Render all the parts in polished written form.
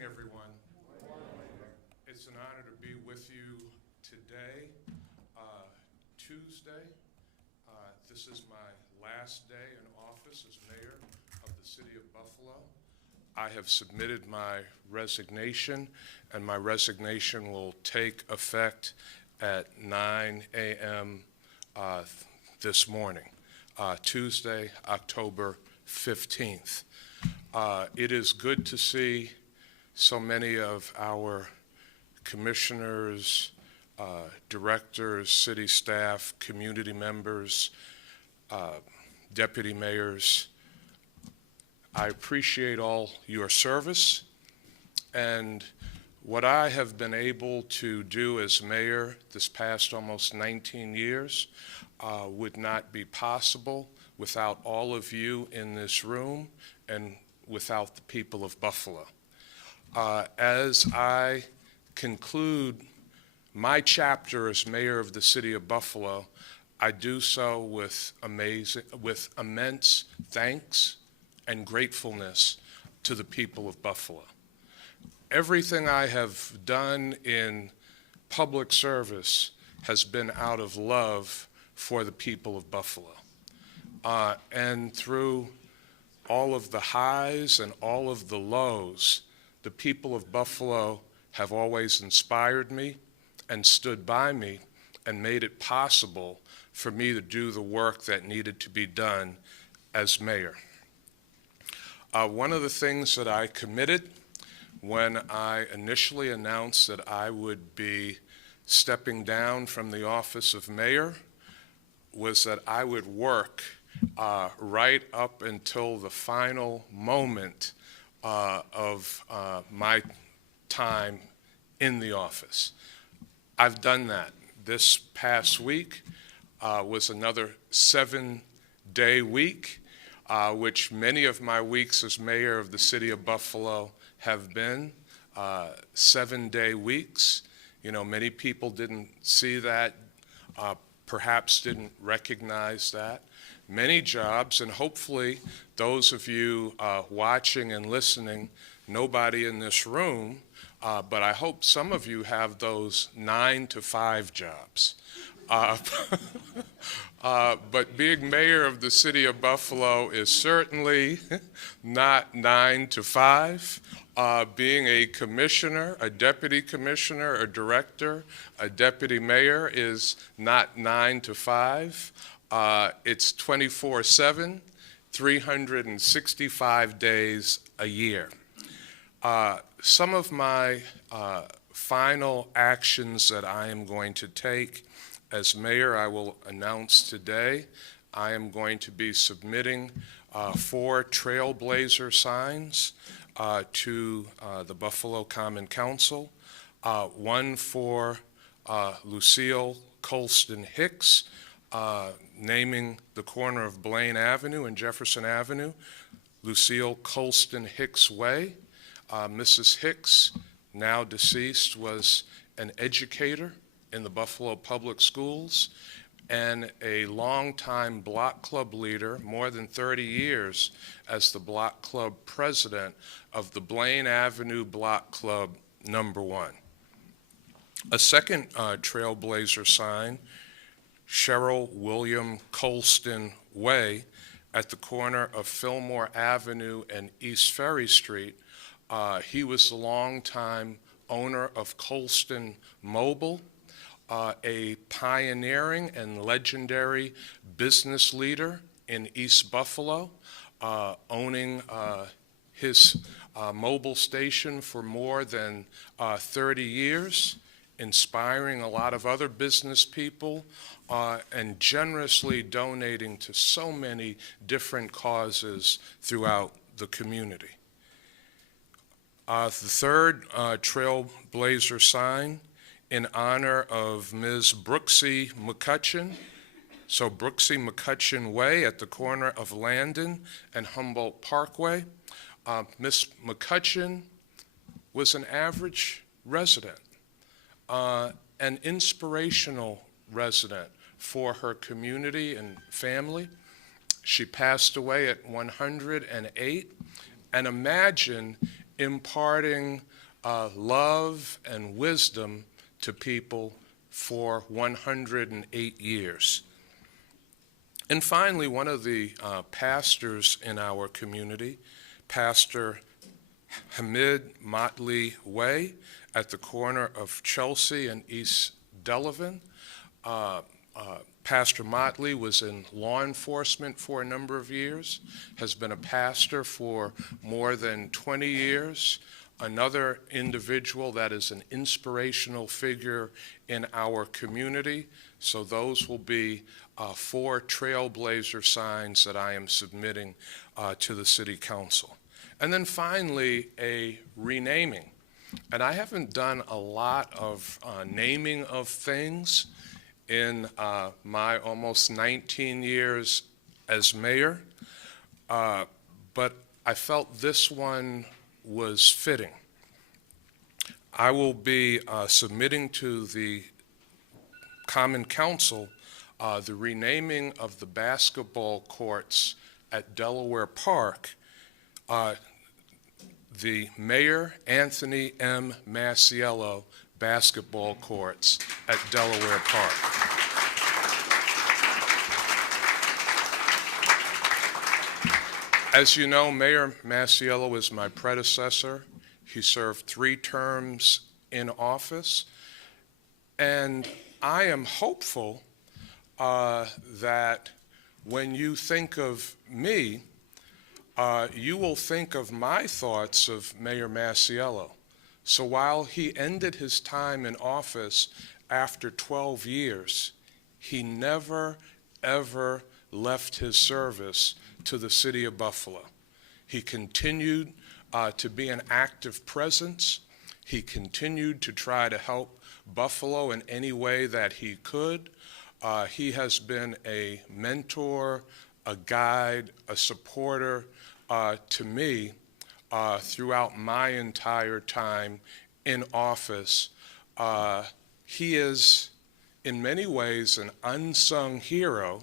morning, everyone. It's an honor to be with you today, Tuesday. This is my last day in office as mayor of the city of Buffalo. I have submitted my resignation, and my resignation will take effect at 9 a.m. This morning, Tuesday, October 15th. It is good to see so many of our commissioners, directors, city staff, community members, deputy mayors. I appreciate all your service, and what I have been able to do as mayor this past almost 19 years would not be possible without all of you in this room and without the people of Buffalo. As I conclude my chapter as mayor of the city of Buffalo, I do so with immense thanks and gratefulness to the people of Buffalo. Everything I have done in public service has been out of love for the people of Buffalo. And through all of the highs and all of the lows, the people of Buffalo have always inspired me and stood by me and made it possible for me to do the work that needed to be done as mayor. One of the things that I committed when I initially announced that I would be stepping down from the office of mayor was that I would work right up until the final moment of my time in the office. I've done that. This past week was another 7-day week, which many of my weeks as mayor of the city of Buffalo have been 7-day weeks. You know, many people didn't see that, perhaps didn't recognize that. Many jobs, and hopefully those of you watching and listening, nobody in this room, but I hope some of you have those 9-to-5 jobs. But being mayor of the city of Buffalo is certainly not 9 to 5. Being a commissioner, a deputy commissioner, a director, a deputy mayor is not 9 to 5. It's 24/7, 365 days a year. Some of my final actions that I am going to take as mayor, I will announce today. I am going to be submitting 4 trailblazer signs to the Buffalo Common Council, one for Lucille Colston Hicks, naming the corner of Blaine Avenue and Jefferson Avenue, Lucille Colston Hicks Way. Mrs. Hicks, now deceased, was an educator in the Buffalo Public Schools and a longtime block club leader, more than 30 years as the block club president of the Blaine Avenue Block Club number 1. A second trailblazer sign, Cheryl William Colston Way at the corner of Fillmore Avenue and East Ferry Street. He was the longtime owner of Colston Mobile, a pioneering and legendary business leader in East Buffalo, owning his mobile station for more than 30 years, inspiring a lot of other business people, and generously donating to so many different causes throughout the community. The third trailblazer sign, in honor of Ms. Brooksy McCutcheon. So Brooksy McCutcheon Way at the corner of Landon and Humboldt Parkway. Ms. McCutcheon was an average resident, an inspirational resident for her community and family. She passed away at 108, and imagine imparting love and wisdom to people for 108 years. And finally, one of the pastors in our community, Pastor Hamid Motley Way at the corner of Chelsea and East Delavan. Pastor Motley was in law enforcement for a number of years, has been a pastor for more than 20 years. Another individual that is an inspirational figure in our community. So those will be 4 trailblazer signs that I am submitting to the City Council. And then finally, a renaming. And I haven't done a lot of naming of things in my almost 19 years as mayor, but I felt this one was fitting. I will be submitting to the Common Council the renaming of the basketball courts at Delaware Park, the Mayor Anthony M. Masiello basketball courts at Delaware Park. As you know, Mayor Masiello is my predecessor. He served 3 terms in office, and I am hopeful that when you think of me, you will think of my thoughts of Mayor Masiello. So while he ended his time in office after 12 years, he never, ever left his service to the city of Buffalo. He continued to be an active presence. He continued to try to help Buffalo in any way that he could. He has been a mentor, a guide, a supporter to me throughout my entire time in office. He is, in many ways, an unsung hero,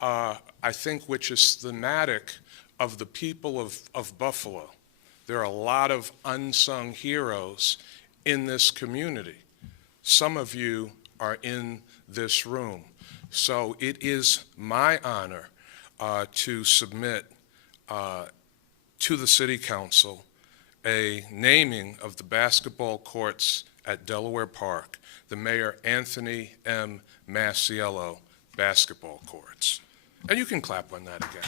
I think, which is thematic of the people of Buffalo. There are a lot of unsung heroes in this community. Some of you are in this room. So it is my honor to submit to the City Council a naming of the basketball courts at Delaware Park, the Mayor Anthony M. Masiello basketball courts. And you can clap on that again.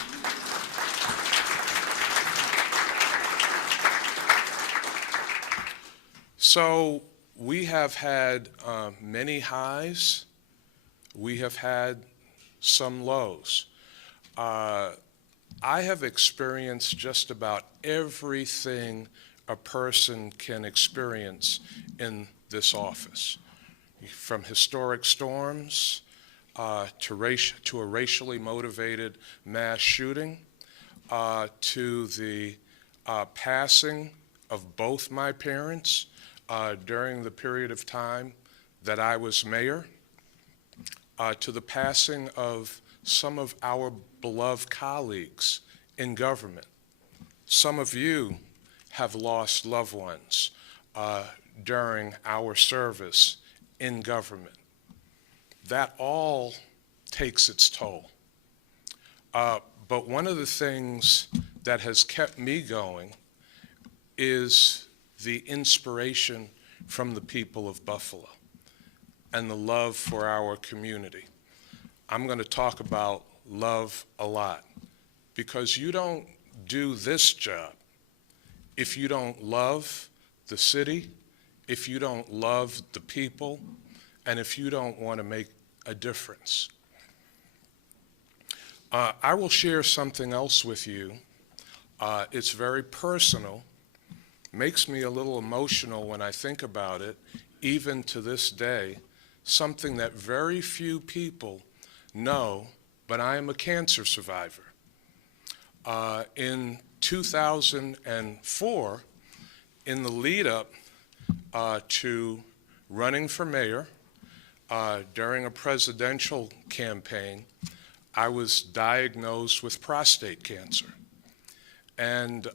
So we have had many highs. We have had some lows. I have experienced just about everything a person can experience in this office, from historic storms to a racially motivated mass shooting, to the passing of both my parents during the period of time that I was mayor, to the passing of some of our beloved colleagues in government. Some of you have lost loved ones during our service in government. That all takes its toll. But one of the things that has kept me going is the inspiration from the people of Buffalo and the love for our community. I'm going to talk about love a lot, because you don't do this job if you don't love the city, if you don't love the people, and if you don't want to make a difference. I will share something else with you. It's very personal, makes me a little emotional when I think about it, even to this day, something that very few people know, but I am a cancer survivor. In 2004, in the lead up to running for mayor, during a presidential campaign, I was diagnosed with prostate cancer. And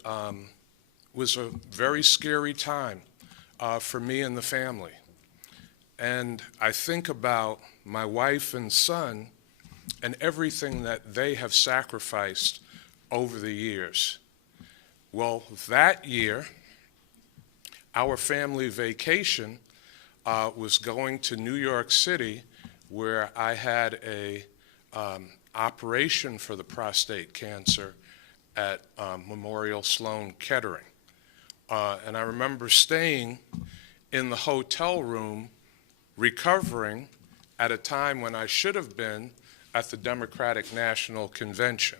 was a very scary time for me and the family. And I think about my wife and son and everything that they have sacrificed over the years. Well, that year, our family vacation was going to New York City, where I had a operation for the prostate cancer at Memorial Sloan Kettering. And I remember staying in the hotel room recovering at a time when I should have been at the Democratic National Convention,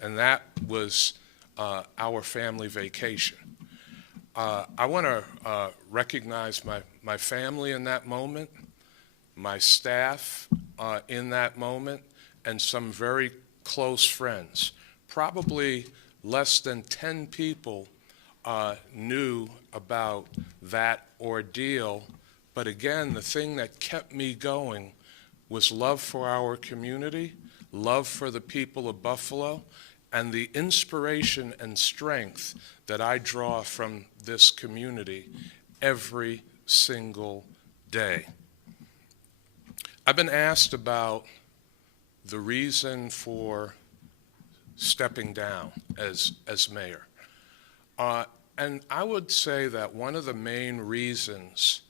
and that was our family vacation. I want to recognize my family in that moment, my staff in that moment, and some very close friends. Probably less than 10 people knew about that ordeal. But again, the thing that kept me going was love for our community, love for the people of Buffalo, and the inspiration and strength that I draw from this community every single day. I've been asked about the reason for stepping down as mayor. And I would say that one of the main reasons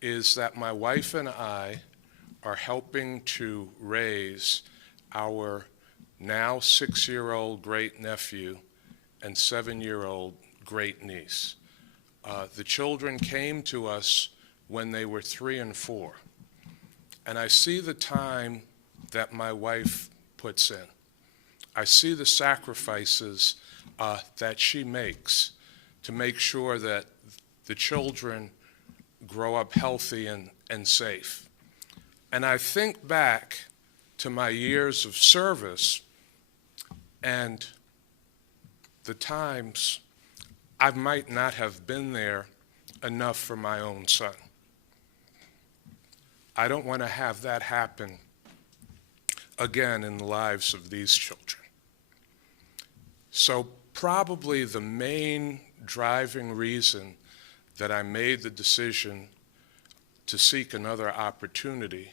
is that my wife and I are helping to raise our now 6-year-old great-nephew and 7-year-old great-niece. The children came to us when they were 3 and 4. And I see the time that my wife puts in. I see the sacrifices that she makes to make sure that the children grow up healthy and safe. And I think back to my years of service and the times I might not have been there enough for my own son. I don't want to have that happen again in the lives of these children. So probably the main driving reason that I made the decision to seek another opportunity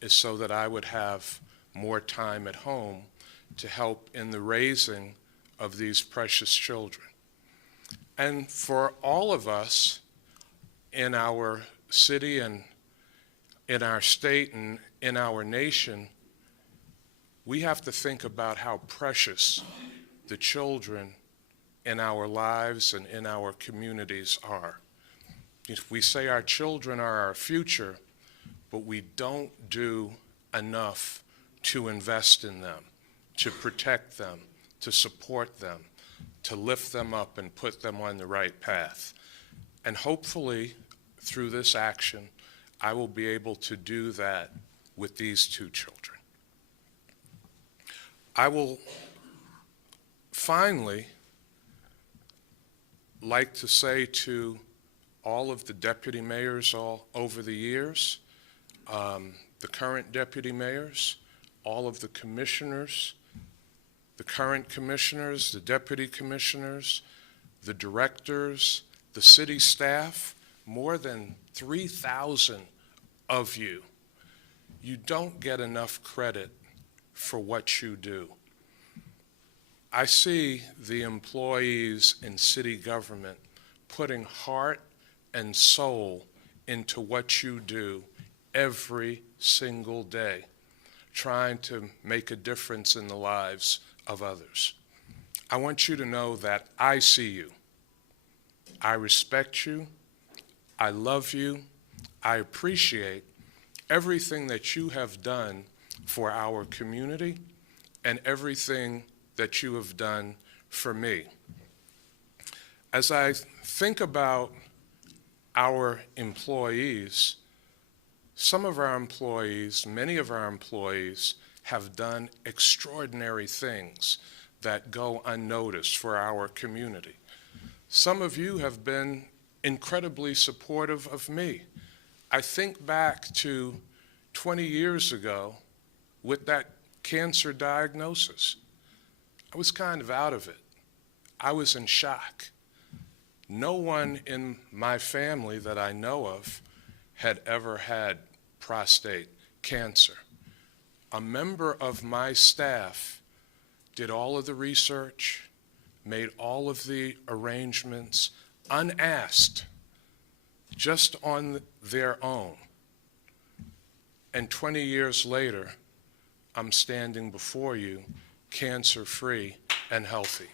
is so that I would have more time at home to help in the raising of these precious children. And for all of us in our city and in our state and in our nation, we have to think about how precious the children in our lives and in our communities are. We say our children are our future, but we don't do enough to invest in them, to protect them, to support them, to lift them up and put them on the right path. And hopefully, through this action, I will be able to do that with these 2 children. I will finally like to say to all of the deputy mayors all over the years, the current deputy mayors, all of the commissioners, the current commissioners, the deputy commissioners, the directors, the city staff, more than 3,000 of you. You don't get enough credit for what you do. I see the employees in city government putting heart and soul into what you do every single day, trying to make a difference in the lives of others. I want you to know that I see you. I respect you. I love you. I appreciate everything that you have done for our community and everything that you have done for me. As I think about our employees, some of our employees, many of our employees have done extraordinary things that go unnoticed for our community. Some of you have been incredibly supportive of me. I think back to 20 years ago with that cancer diagnosis. I was kind of out of it. I was in shock. no one in my family that I know of had ever had prostate cancer. A member of my staff did all of the research, made all of the arrangements, unasked, just on their own. And 20 years later, I'm standing before you, cancer-free and healthy.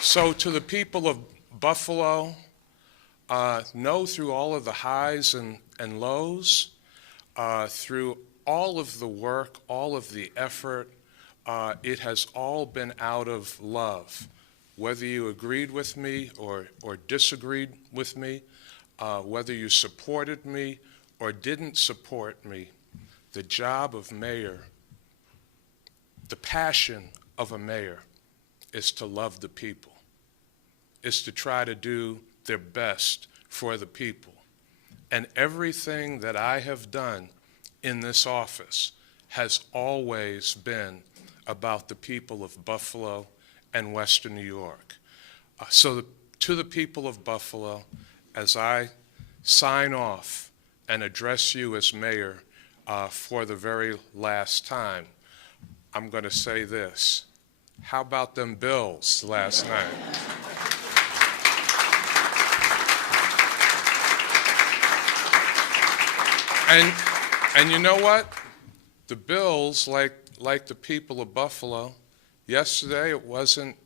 So to the people of Buffalo, know through all of the highs and lows, through all of the work, all of the effort, it has all been out of love. Whether you agreed with me or disagreed with me, whether you supported me or didn't support me, the job of mayor, the passion of a mayor is to love the people, is to try to do their best for the people. And everything that I have done in this office has always been about the people of Buffalo and Western New York. To the people of Buffalo, as I sign off and address you as mayor for the very last time, I'm going to say this. How about them Bills last night? And you know what? The Bills, like the people of Buffalo, yesterday it wasn't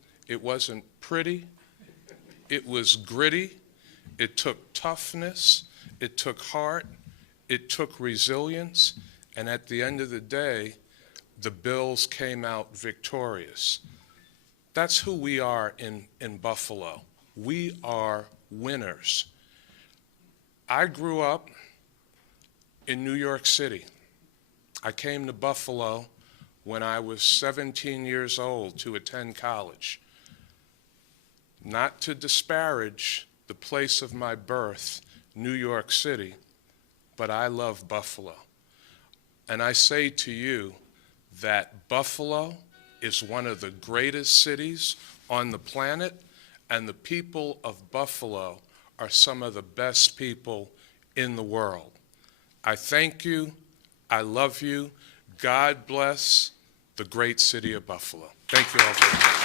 pretty. It was gritty. It took toughness. It took heart. It took resilience. And at the end of the day, the Bills came out victorious. That's who we are in Buffalo. We are winners. I grew up in New York City. I came to Buffalo when I was 17 years old to attend college. Not to disparage the place of my birth, New York City, but I love Buffalo. And I say to you that Buffalo is one of the greatest cities on the planet, and the people of Buffalo are some of the best people in the world. I thank you. I love you. God bless the great city of Buffalo. Thank you all very much.